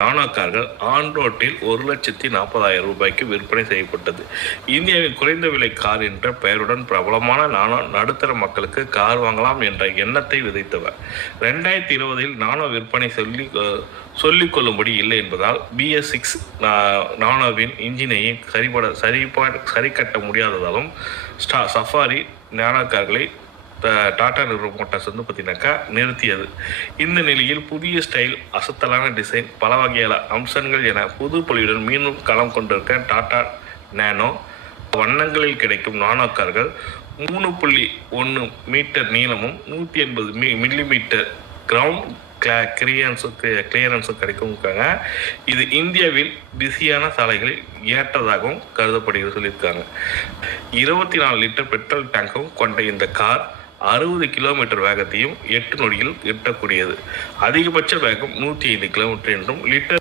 நானோ கார்கள் ஆன் ரோட்டில் 1,40,000 ரூபாய்க்கு விற்பனை செய்யப்பட்டது. இந்தியாவின் குறைந்த விலை கார் என்ற பெயருடன் பிரபலமான நானோ நடுத்தர மக்களுக்கு கார் வாங்கலாம் என்ற எண்ணத்தை விதைத்தவர். 2020இல் நானோ விற்பனை சொல்லிக் கொள்ளும்படி இல்லை என்பதால் BS6 நானோவின் இன்ஜினையும் சரிக்கட்ட முடியாததாலும் சஃபாரி நானோ கார்களை டாடா மோட்டார்ஸ் பார்த்தீங்கன்னாக்கா நிறுத்தியது. இந்த நிலையில் புதிய ஸ்டைல், அசத்தலான டிசைன், பல வகையான அம்சங்கள் என புது பொலிவுடன் மீண்டும் களம் கொண்டிருக்க டாடா நேனோ வண்ணங்களில் கிடைக்கும் நானோ கார்கள் 3.1 மீட்டர் நீளமும் 180 மில்லிமீட்டர் கிரவுண்ட் கிளியரன்ஸும் கிடைக்கும். இது இந்தியாவில் பிஸியான சாலைகளில் ஏற்றதாகவும் கருதப்படுகிறது சொல்லியிருக்காங்க. 24 லிட்டர் பெட்ரோல் டேங்கும் கொண்ட இந்த கார் 60 கிலோமீட்டர் வேகத்தையும் 8 நொடியில் எட்டக்கூடியது. அதிகபட்ச வேகம் 105 கிலோமீட்டர் என்றும் லிட்டர்